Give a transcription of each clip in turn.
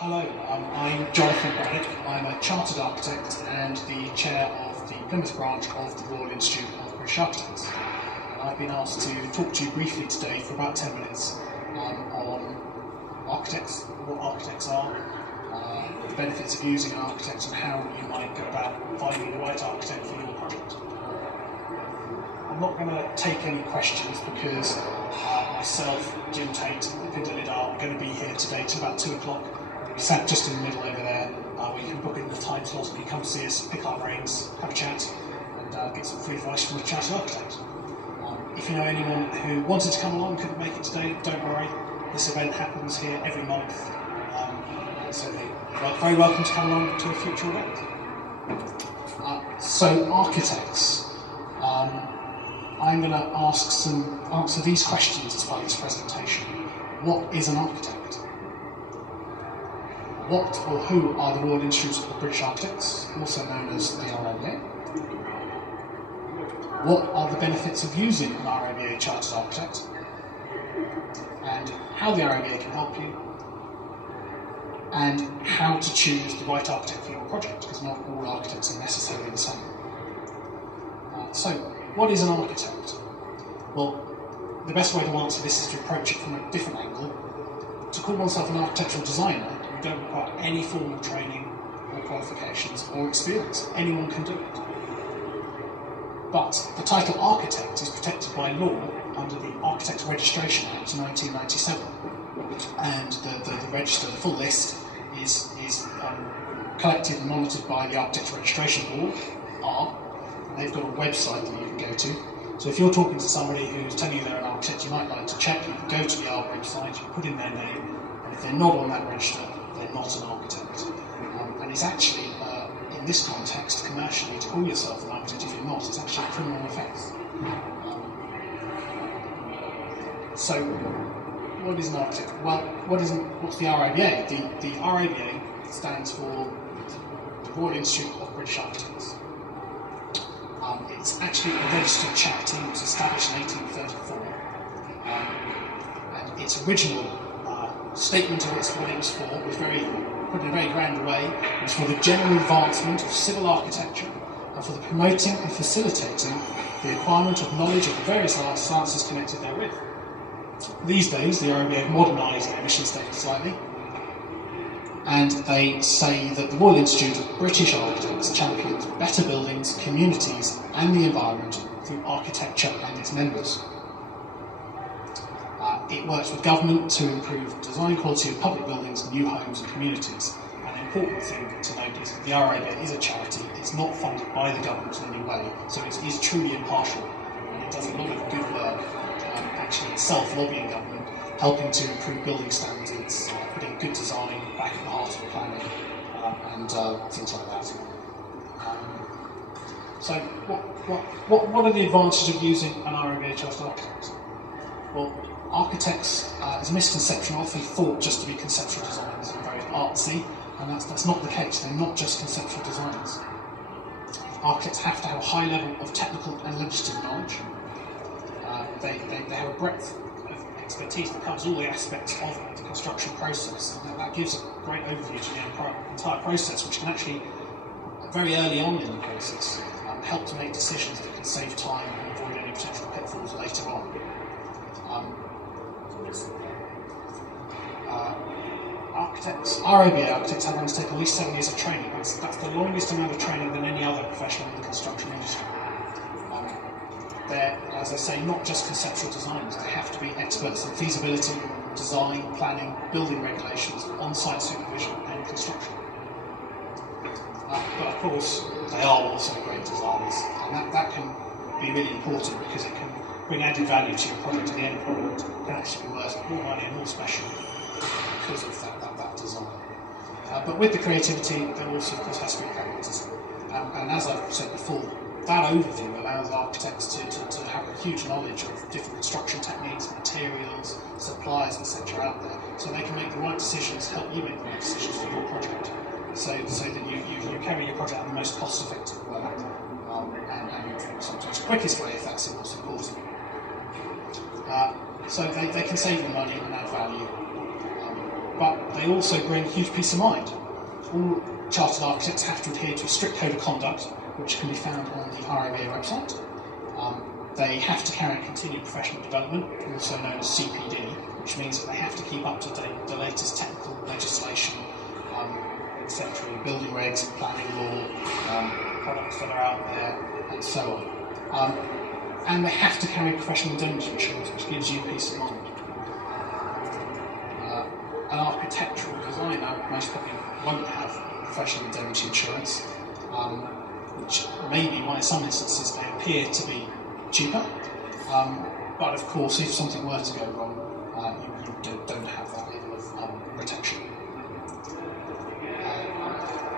Hello, I'm Jonathan Braddick. I'm a Chartered Architect and the Chair of the Plymouth branch of the Royal Institute of British Architects. And I've been asked to talk to you briefly today for about 10 minutes on architects, what architects are, the benefits of using an architect and how you might go about finding the right architect for your project. I'm not going to take any questions because myself, Jim Tate, and Pinder Lidar are going to be here today till about 2 o'clock. We sat just in the middle over there, where you can book in the time slot and you come see us, pick our brains, have a chat, and get some free advice from a chartered architect. If you know anyone who wanted to come along and couldn't make it today, don't worry. This event happens here every month, so they're very welcome to come along to a future event. So architects, I'm going to answer these questions as part of this presentation. What is an architect? What or who are the Royal Institute of British Architects, also known as the RIBA? What are the benefits of using an RIBA Chartered Architect? And how the RIBA can help you? And how to choose the right architect for your project, because not all architects are necessarily the same. So, what is an architect? Well, the best way to answer this is to approach it from a different angle. To call oneself an architectural designer, you don't require any formal training or qualifications or experience. Anyone can do it. But the title architect is protected by law under the Architects Registration Act 1997. And the register, the full list, is collected and monitored by the Architects Registration Board, ARB. They've got a website that you can go to. So if you're talking to somebody who's telling you they're an architect, you might like to check. You can go to the ARB website, you put in their name, and if they're not on that register, they're not an architect. And it's actually, in this context, commercially, to call yourself an architect if you're not, it's actually a criminal offence. So, what is an architect? Well, what's the RIBA? The RIBA stands for the Royal Institute of British Architects. It's actually a registered charity. It was established in 1834. And its original statement of what it was for was put in a very grand way. It was for the general advancement of civil architecture and for the promoting and facilitating the acquirement of knowledge of the various arts sciences connected therewith. These days, the RIBA have modernised their mission statement slightly, and they say that the Royal Institute of British Architects champions better buildings, communities and the environment through architecture and its members. It works with government to improve design quality of public buildings, new homes and communities. An important thing to note is that the RIBA is a charity. It's not funded by the government in any way, so it is truly impartial, and it does a lot of good work, actually itself lobbying government, helping to improve building standards, putting good design back at the heart of planning, and things like that. So, what are the advantages of using an RIBA Chartered Architect? Well, architects, as a misconception, are often thought just to be conceptual designers and very artsy, and that's not the case. They're not just conceptual designers. Architects have to have a high level of technical and legislative knowledge. They have a breadth of expertise that covers all the aspects of the construction process, and that gives a great overview to the entire process, which can actually, very early on in the process, help to make decisions that can save time and avoid any potential pitfalls later on. RIBA architects have undertaken at least 7 years of training. That's the longest amount of training than any other professional in the construction industry. They're, as I say, not just conceptual designers. They have to be experts in feasibility, design, planning, building regulations, on-site supervision and construction. But of course, they are also great designers, and that can be really important because it can bring added value to your product. The end product can actually be worth more money and more special because of that design. But with the creativity, there also, of course, has to be pragmatism. And as I've said before, that overview allows architects to have a huge knowledge of different construction techniques, materials, suppliers, etc. out there, so they can make the right decisions, help you make the right decisions for your project, so that you carry your project in the most cost-effective way, and sometimes the quickest way if that's what's important. So they can save you money and add value, but they also bring huge peace of mind. All chartered architects have to adhere to a strict code of conduct, which can be found on the RIBA website. They have to carry out continued professional development, also known as CPD, which means that they have to keep up to date with the latest technical legislation, etc., building regs, planning law, products that are out there, and so on. And they have to carry professional indemnity insurance, which gives you peace of mind. An architectural designer most probably won't have professional indemnity insurance, which maybe, in some instances, they appear to be cheaper. But of course, if something were to go wrong, you don't have that level of protection.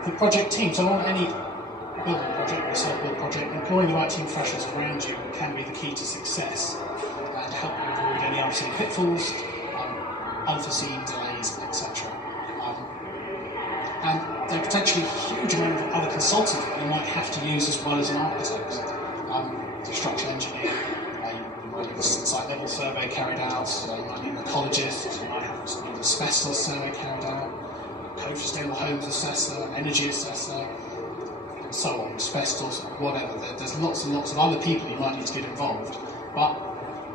The project team, so on any building project or self-build project, employing the right team of professionals around you can be the key to success and help you avoid any unforeseen pitfalls, unforeseen delays, etc. And there are potentially a huge amount of other consultants that you might have to use as well as an architect. A structural engineer, you might need a site level survey carried out, you might need an ecologist, you might have an asbestos survey carried out, code for sustainable homes assessor, energy assessor, and so on, asbestos, whatever. There's lots and lots of other people you might need to get involved. But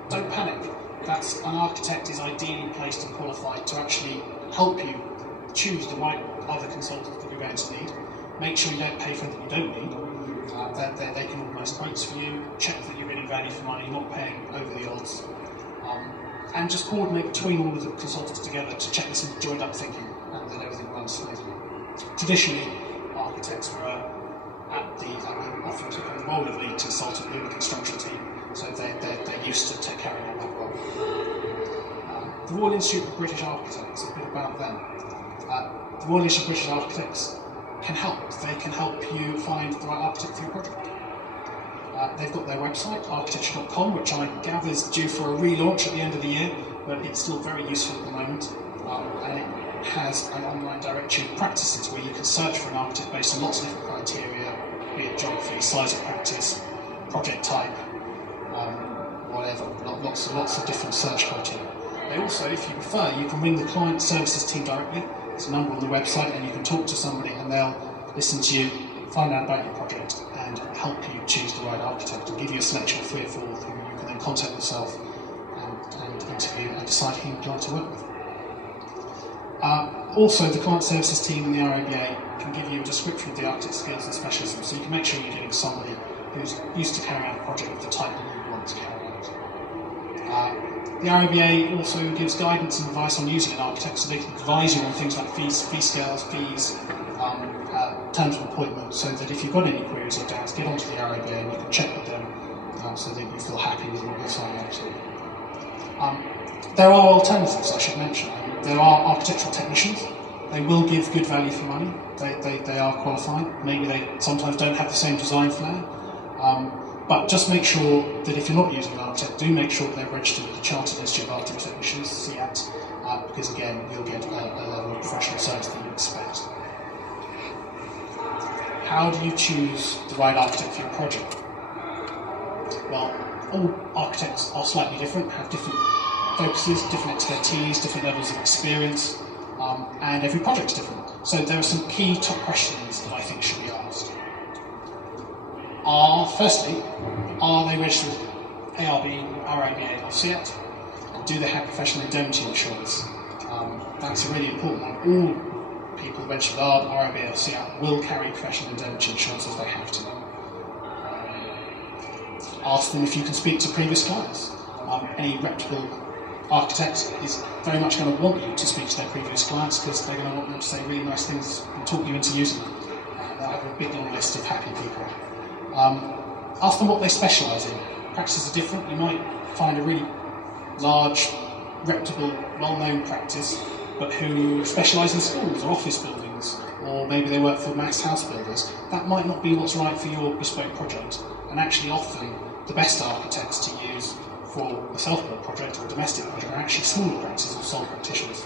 don't panic. An architect is ideally placed and qualified to actually help you choose the right other consultants that you're going to need. Make sure you don't pay for anything you don't need. They can organise quotes for you, check that you're getting value for money, not paying over the odds, and just coordinate between all of the consultants together to check this joined up thinking and that everything runs smoothly. Traditionally, architects were often took on the role of lead consultant in the construction team, so they're used to carrying out that role. The Royal Institute of British Architects, a bit about them. The Royal Institute of British Architects can help. They can help you find the right architect for your project. They've got their website, architecture.com, which I gather is due for a relaunch at the end of the year, but it's still very useful at the moment. And it has an online directory of practices where you can search for an architect based on lots of different criteria, be it geography, size of practice, project type, whatever, lots of different search criteria. They also, if you prefer, you can ring the client services team directly. There's a number on the website and you can talk to somebody and they'll listen to you, find out about your project and help you choose the right architect and give you a selection of 3 or 4 whom you can then contact yourself and interview and decide who you'd like to work with. Also, the client services team in the RIBA can give you a description of the architect skills and specialisms, so you can make sure you're getting somebody who's used to carrying out a project of the type that you want to carry out. The RIBA also gives guidance and advice on using an architect, so they can advise you on things like fee scales, fees, terms of appointment, so that if you've got any queries or doubts, get onto the RIBA and you can check with them so that you feel happy with what you're signing up to. There are alternatives, I should mention. There are architectural technicians. They will give good value for money. They are qualified. Maybe they sometimes don't have the same design flair. But just make sure that if you're not using an architect, do make sure that they're registered with the Chartered Institute of Architect Technicians, CIAT, because again, you'll get a level of professional service that you expect. How do you choose the right architect for your project? Well, all architects are slightly different, have different focuses, different expertise, different levels of experience, and every project's different. So there are some key top questions that I think should be asked. Firstly, are they registered with ARB, RIBA or CIAT? And do they have professional indemnity insurance? That's a really important one. All people registered with ARB, RIBA or CIAT will carry professional indemnity insurance if they have to. Ask them if you can speak to previous clients. Any reputable architect is very much going to want you to speak to their previous clients because they're going to want them to say really nice things and talk you into using them. They'll have a big long list of happy people. Ask them what they specialise in. Practices are different. You might find a really large, reputable, well-known practice, but who specialise in schools or office buildings, or maybe they work for mass house builders. That might not be what's right for your bespoke project. And actually often the best architects to use for a self-built project or a domestic project are actually smaller practices or sole practitioners,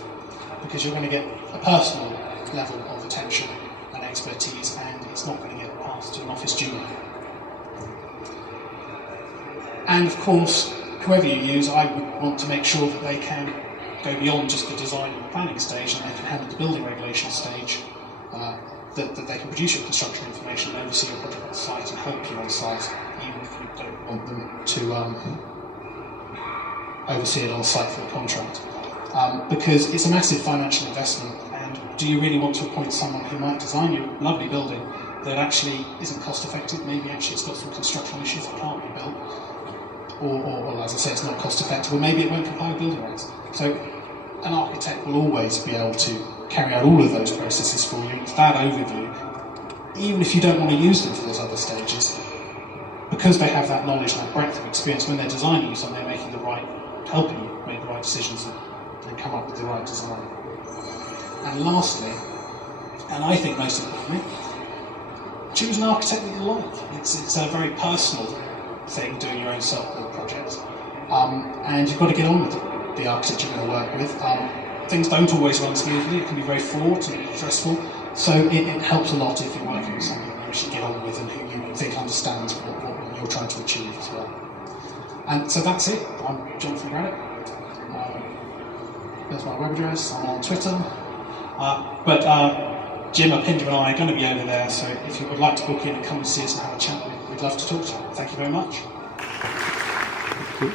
because you're going to get a personal level of attention and expertise, and it's not going to get passed to an office junior. And of course, whoever you use, I would want to make sure that they can go beyond just the design and the planning stage, and they can handle the building regulation stage, that they can produce your construction information and oversee your project on site and help you on site, even if you don't want them to oversee it on site for the contract. Because it's a massive financial investment, and do you really want to appoint someone who might design your lovely building that actually isn't cost effective? Maybe actually it's got some construction issues that can't be built, or as I say, it's not cost effective, or maybe it won't comply with building regs. So an architect will always be able to carry out all of those processes for you. It's that overview, even if you don't want to use them for those other stages, because they have that knowledge and that breadth of experience. When they're designing you something, they're making the right, helping you make the right decisions and come up with the right design. And lastly, and I think most importantly, choose an architect that you like. It's a very personal thing, doing your own self-built project, and you've got to get on with the architect you're going to work with. Things don't always run smoothly. It can be very fraught and stressful, so it helps a lot if you're working with someone you actually get on with and who you think understands what you're trying to achieve as well. And so that's it. I'm Jonathan Braddick. There's my web address. I'm on Twitter. But Jim and I are going to be over there, so if you would like to book in and come and see us and have a chat, we'd love to talk to you. Thank you very much. Cool.